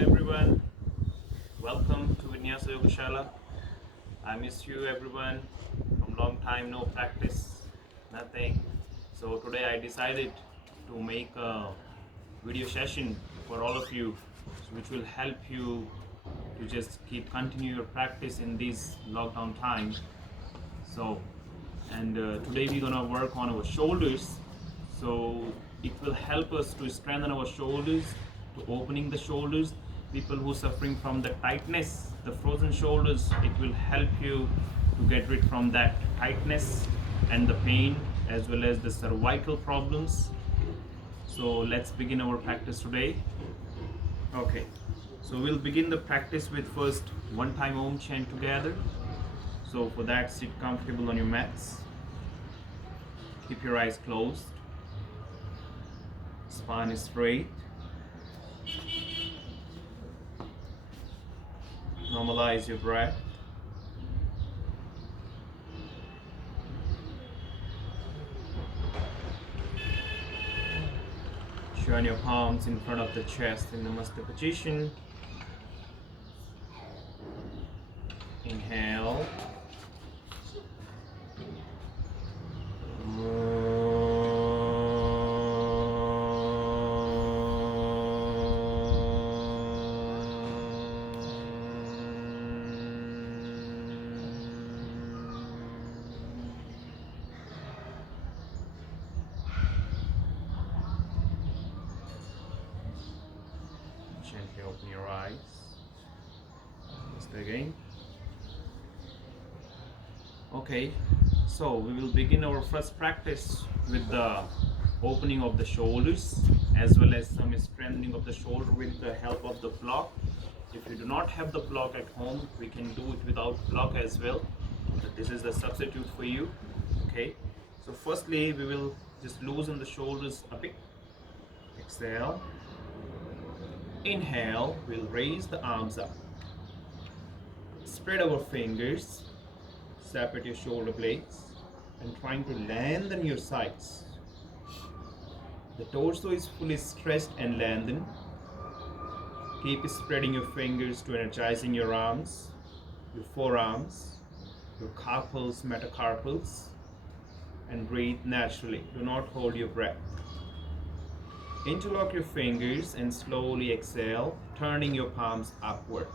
everyone. Welcome to Vinyasa Yogashala. I miss you everyone from long time no practice, nothing. So today I decided to make a video session for all of you, which will help you to just continue your practice in these lockdown times. So, today we're gonna work on our shoulders. So it will help us to strengthen our shoulders, to opening the shoulders. People who suffering from the tightness, the frozen shoulders, it will help you to get rid from that tightness and the pain as well as the cervical problems. So let's begin our practice today. Okay, so we'll begin the practice with first one time Om chant together. So for that, sit comfortable on your mats. Keep your eyes closed. Spine is straight. Normalize your breath. Join your palms in front of the chest in the Namaste position. Inhale. Gently open your eyes. Just again. Okay, so we will begin our first practice with the opening of the shoulders as well as some strengthening of the shoulder with the help of the block. If you do not have the block at home, we can do it without block as well. But this is the substitute for you. Okay, so firstly we will just loosen the shoulders a bit. Exhale. Inhale, we'll raise the arms up. Spread our fingers, separate your shoulder blades, and trying to lengthen your sides. The torso is fully stretched and lengthened. Keep spreading your fingers to energizing your arms, your forearms, your carpals, metacarpals, and breathe naturally. Do not hold your breath. Interlock your fingers and slowly exhale, turning your palms upward.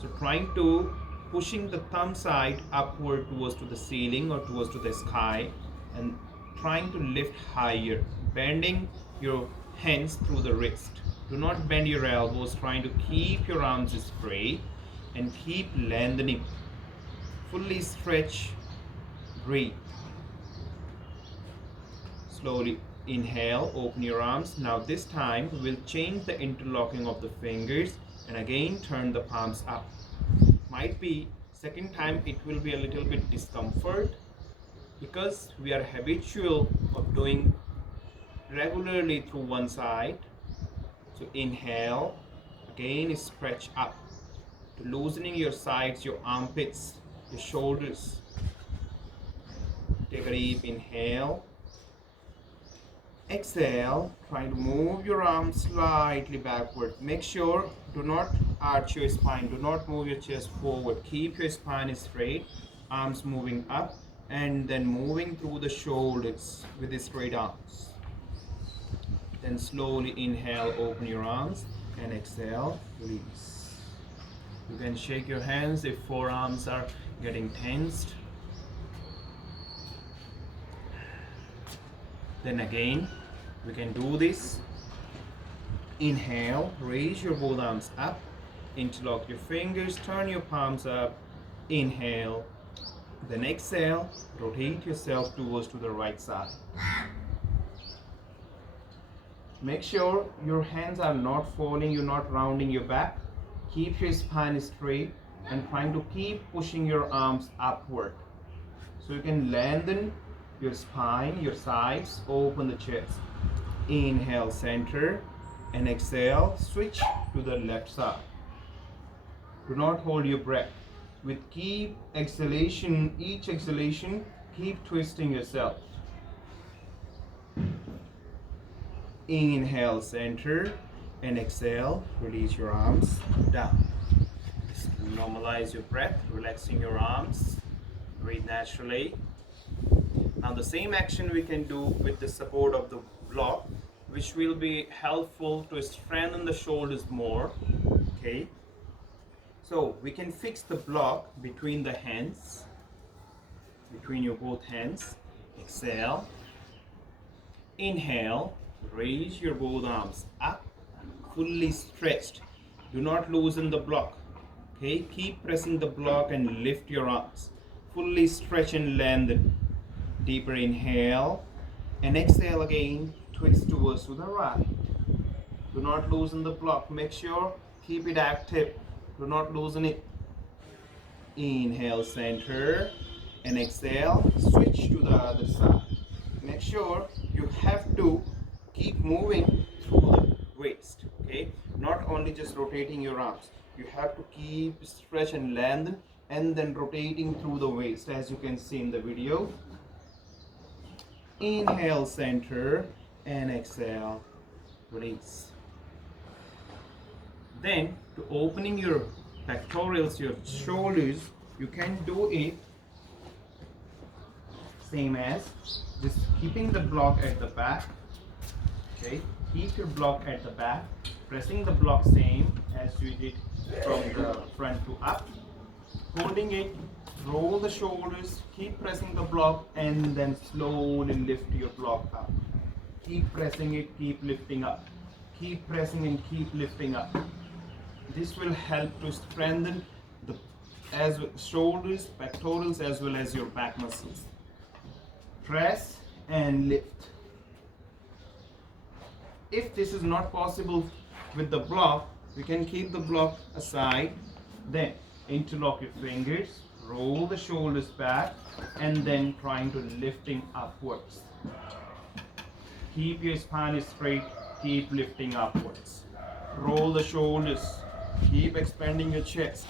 So trying to pushing the thumb side upward towards to the ceiling or towards to the sky and trying to lift higher, bending your hands through the wrist. Do not bend your elbows, trying to keep your arms straight and keep lengthening. Fully stretch, breathe. Slowly inhale, open your arms. Now this time we will change the interlocking of the fingers and again turn the palms up. Might be second time it will be a little bit discomfort because we are habitual of doing regularly through one side. So inhale, again stretch up to loosening your sides, your armpits, your shoulders. Take a deep inhale. Exhale, trying to move your arms slightly backward. Make sure do not arch your spine, do not move your chest forward. Keep your spine straight, arms moving up and then moving through the shoulders with the straight arms. Then slowly inhale, open your arms and exhale, release. You can shake your hands if forearms are getting tensed. Then again, we can do this. Inhale, raise your both arms up, interlock your fingers, turn your palms up, inhale. Then exhale, rotate yourself towards to the right side. Make sure your hands are not falling, you're not rounding your back. Keep your spine straight and trying to keep pushing your arms upward. So you can lengthen your spine, your sides, open the chest. Inhale, center, and exhale, switch to the left side. Do not hold your breath. With each exhalation, keep twisting yourself. Inhale, center, and exhale, release your arms down. Just normalize your breath, relaxing your arms, breathe naturally. Now the same action we can do with the support of the block, which will be helpful to strengthen the shoulders more. Okay, so we can fix the block between the hands, between your both hands. Exhale, inhale, raise your both arms up, fully stretched. Do not loosen the block. Okay, keep pressing the block and lift your arms. Fully stretch and lengthen. Deeper inhale and exhale again. Twist towards to the right. Do not loosen the block. Make sure keep it active. Do not loosen it. Inhale, center, and exhale. Switch to the other side. Make sure you have to keep moving through the waist. Okay, not only just rotating your arms. You have to keep stretch and lengthen, and then rotating through the waist, as you can see in the video. Inhale, center, and exhale, release. Then to opening your pectorals, your shoulders, you can do it same as just keeping the block at the back. Okay, keep your block at the back, pressing the block same as you did from the front to up, holding it, roll the shoulders, keep pressing the block, and then slowly lift your block up. Keep pressing it, keep lifting up. Keep pressing and keep lifting up. This will help to strengthen the shoulders, pectorals, as well as your back muscles. Press and lift. If this is not possible with the block, you can keep the block aside, then interlock your fingers, roll the shoulders back, and then trying to lifting upwards. Keep your spine straight, keep lifting upwards. Roll the shoulders, keep expanding your chest.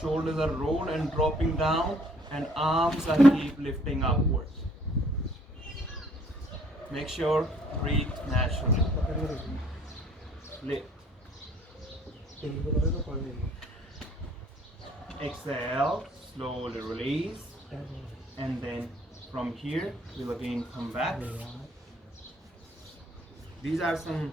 Shoulders are rolled and dropping down, and arms are keep lifting upwards. Make sure breathe naturally. Lift. Exhale, slowly release, and then from here we'll again come back. These are some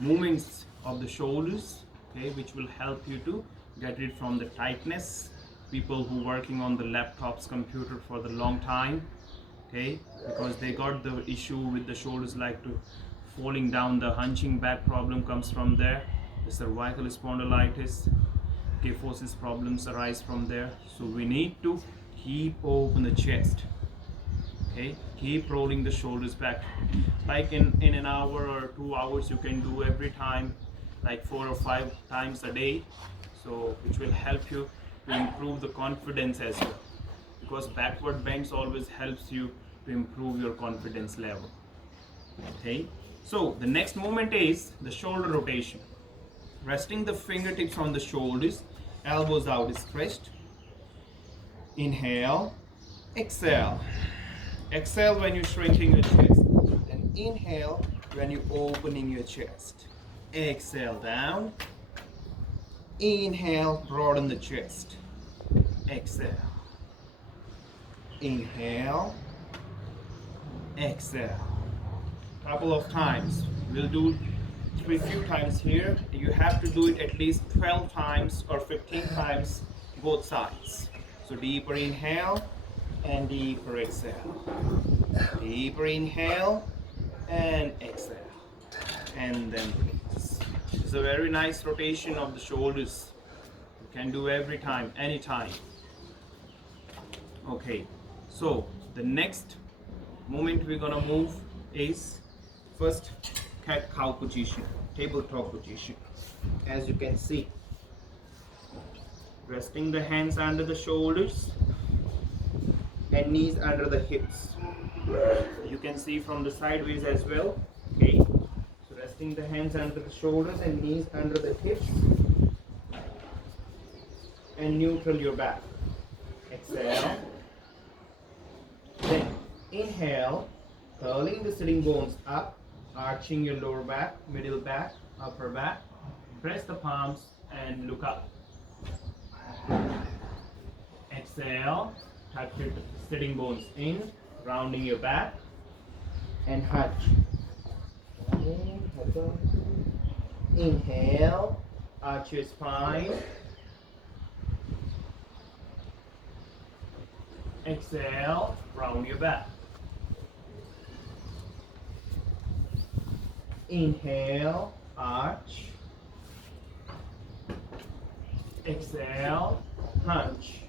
movements of the shoulders, okay, which will help you to get rid from the tightness. People who working on the laptops, computer for the long time, okay, because they got the issue with the shoulders, like to falling down, the hunching back problem comes from there. The cervical spondylitis, kyphosis problems arise from there. So we need to keep open the chest. Okay, keep rolling the shoulders back. Like in an hour or 2 hours, you can do every time, like 4 or 5 times a day. So which will help you to improve the confidence as well. Because backward bends always helps you to improve your confidence level. Okay, so the next movement is the shoulder rotation. Resting the fingertips on the shoulders, elbows out stretched. Inhale, exhale. Exhale when you're shrinking your chest. Then inhale when you're opening your chest. Exhale down. Inhale, broaden the chest. Exhale. Inhale. Exhale. Couple of times. We'll do a few times here. You have to do it at least 12 times or 15 times both sides. So deeper inhale and deeper exhale. Deeper inhale and exhale. And then release. It's a very nice rotation of the shoulders. You can do every time, anytime. Okay, so the next movement we're gonna move is first cat-cow position, tabletop position. As you can see, resting the hands under the shoulders and knees under the hips. You can see from the sideways as well. Okay, so resting the hands under the shoulders and knees under the hips, and neutral your back. Exhale. Then inhale, curling the sitting bones up, arching your lower back, middle back, upper back. Press the palms and look up. Exhale, tuck your sitting bones in, rounding your back, and hunch. Inhale, arch your spine. Exhale, round your back. Inhale, arch. Exhale, hunch.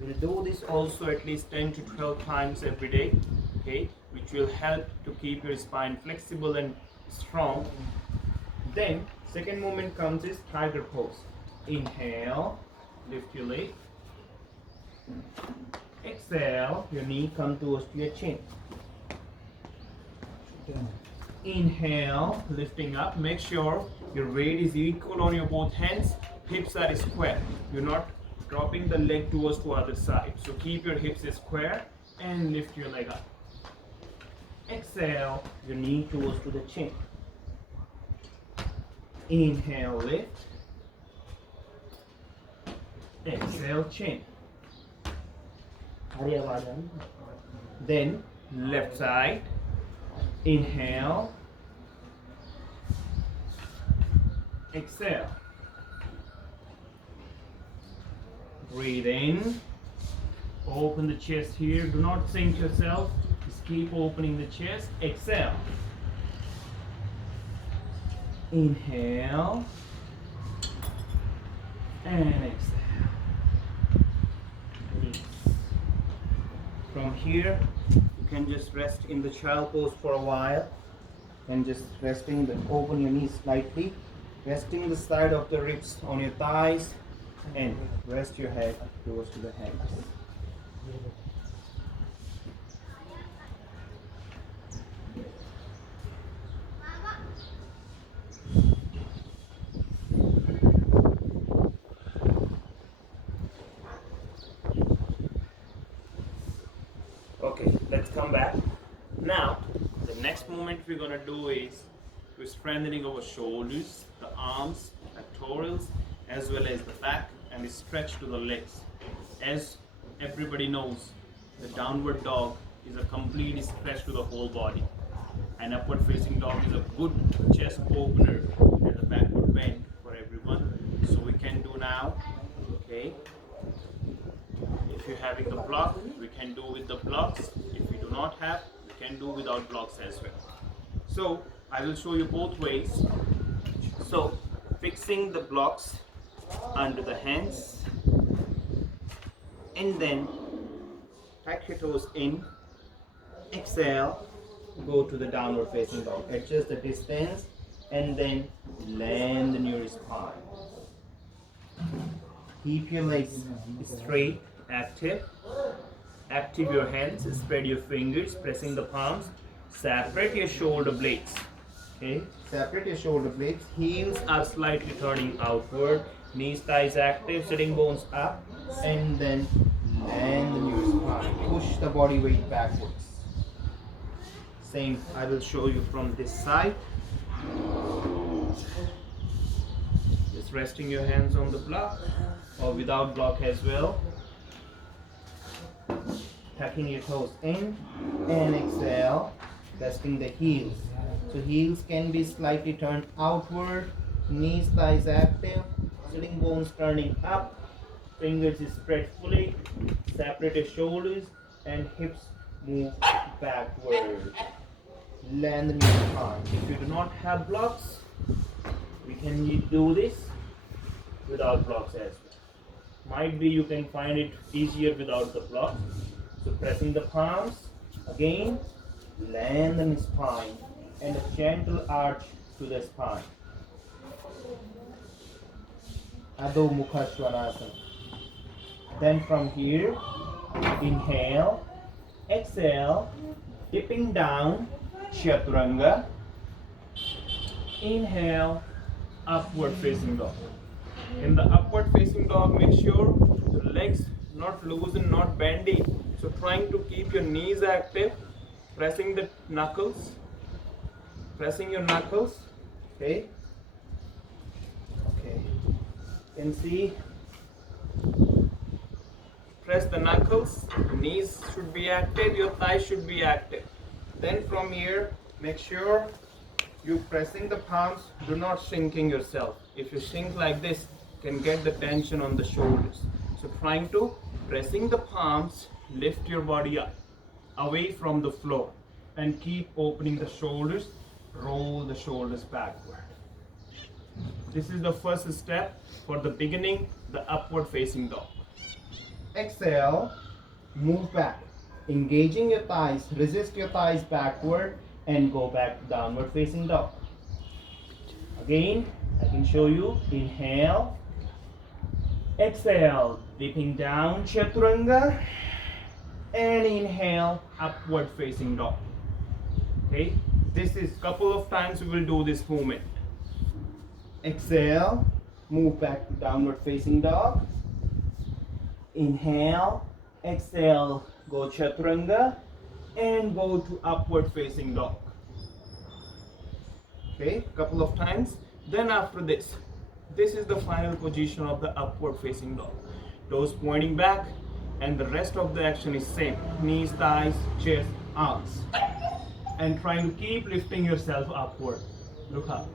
We'll do this also at least 10 to 12 times every day, okay, which will help to keep your spine flexible and strong. Then, second movement comes is tiger pose. Inhale, lift your leg. Exhale, your knee comes towards your chin. Inhale, lifting up. Make sure your weight is equal on your both hands. Hips are square. You're not dropping the leg towards the other side. So keep your hips square and lift your leg up. Exhale, your knee towards to the chin. Inhale, lift. Exhale, chin. Then left side. Inhale. Exhale. Breathe in. Open the chest here. Do not sink yourself. Just keep opening the chest. Exhale. Inhale. And exhale. Release. From here, you can just rest in the child pose for a while. And just resting, open your knees slightly. Resting the side of the ribs on your thighs. And rest your head towards to the hands. Okay, let's come back. Now, the next movement we're going to do is we're strengthening our shoulders, the arms, pectorals, as well as the back, and the stretch to the legs. As everybody knows, the downward dog is a complete stretch to the whole body. An upward facing dog is a good chest opener and the backward bend for everyone. So we can do now, okay? If you're having the block, we can do with the blocks. If you do not have, we can do without blocks as well. So I will show you both ways. So fixing the blocks under the hands, and then tuck your toes in. Exhale, go to the downward facing dog. Adjust the distance and then lengthen your spine. Keep your legs straight, active. Active your hands, spread your fingers, pressing the palms. Separate your shoulder blades. Okay, separate your shoulder blades. Heels are slightly turning outward. Knees, thighs active, sitting bones up, and then lengthen your spine. Push the body weight backwards. Same, I will show you from this side. Just resting your hands on the block or without block as well. Tucking your toes in and exhale, resting the heels. So heels can be slightly turned outward, knees, thighs active, sitting bones turning up, fingers is spread fully, separate your shoulders and hips move backward. Lengthen your spine. If you do not have blocks, we can do this without blocks as well. Might be you can find it easier without the blocks. So pressing the palms, again, lengthen the spine and a gentle arch to the spine. Adho Mukha Svanasana. Then from here, inhale, exhale, dipping down, Chaturanga. Inhale, upward facing dog. In the upward facing dog, make sure the legs not loosen, not bendy. So trying to keep your knees active, pressing the knuckles, pressing your knuckles, okay? You can see, press the knuckles, knees should be active, your thighs should be active. Then from here, make sure you pressing the palms, do not shrinking yourself. If you shrink like this, you can get the tension on the shoulders. So trying to pressing the palms, lift your body up, away from the floor, and keep opening the shoulders, roll the shoulders backward. This is the first step for the beginning, the upward facing dog. Exhale, move back, engaging your thighs, resist your thighs backward, and go back to downward facing dog. Again, I can show you. Inhale, exhale, dipping down, chaturanga, and inhale, upward facing dog. Okay, this is couple of times we will do this movement. Exhale, move back to downward facing dog. Inhale, exhale, go chaturanga, and go to upward facing dog. Okay, couple of times. Then after this is the final position of the upward facing dog. Toes pointing back, and the rest of the action is same. Knees, thighs, chest, arms. And trying to keep lifting yourself upward. Look up.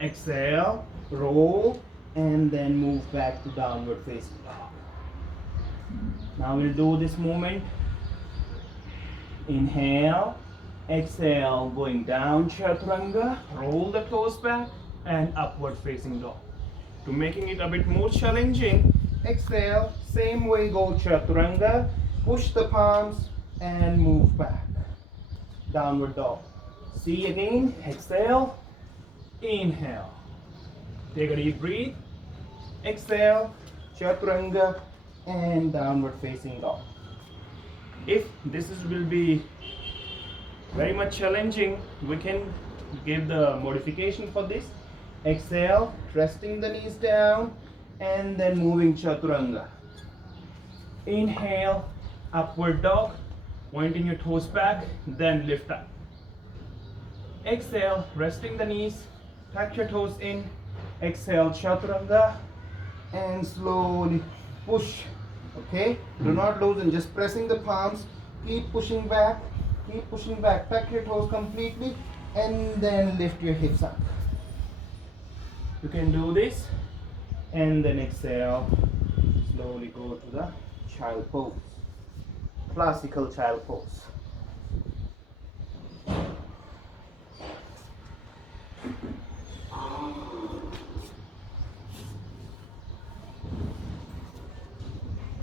Exhale, roll, and then move back to downward facing dog. Now we'll do this movement. Inhale, exhale, going down chaturanga, roll the toes back, and upward facing dog. To making it a bit more challenging, exhale, same way, go chaturanga, push the palms, and move back. Downward dog. See again, exhale, inhale. Take a deep breath, exhale, chaturanga, and downward facing dog. If this will be very much challenging, we can give the modification for this. Exhale, resting the knees down, and then moving chaturanga. Inhale, upward dog, pointing your toes back, then lift up. Exhale, resting the knees, tuck your toes in. Exhale, chaturanga, and slowly push. Okay, do not loosen, just pressing the palms, keep pushing back, tuck your toes completely, and then lift your hips up. You can do this, and then exhale, slowly go to the child pose, classical child pose.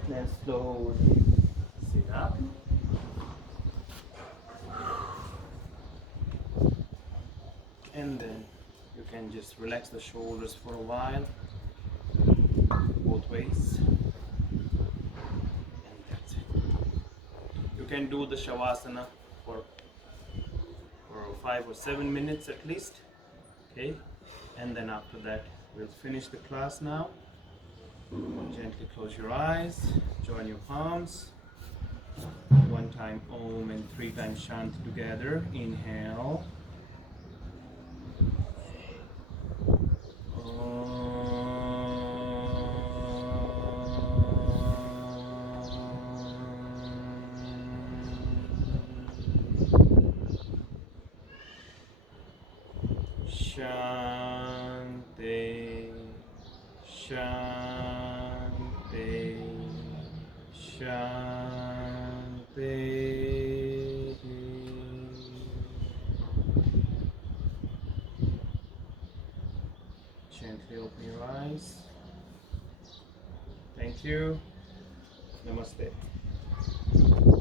Then slowly sit up. And then you can just relax the shoulders for a while, both ways. And that's it. You can do the Shavasana for 5 or 7 minutes at least. Okay, and then after that we'll finish the class now. Gently close your eyes, join your palms. 1 time Om and 3 times Shanti together. Inhale. Shanti, Shanti, Shanti. Gently open your eyes. Thank you. Namaste.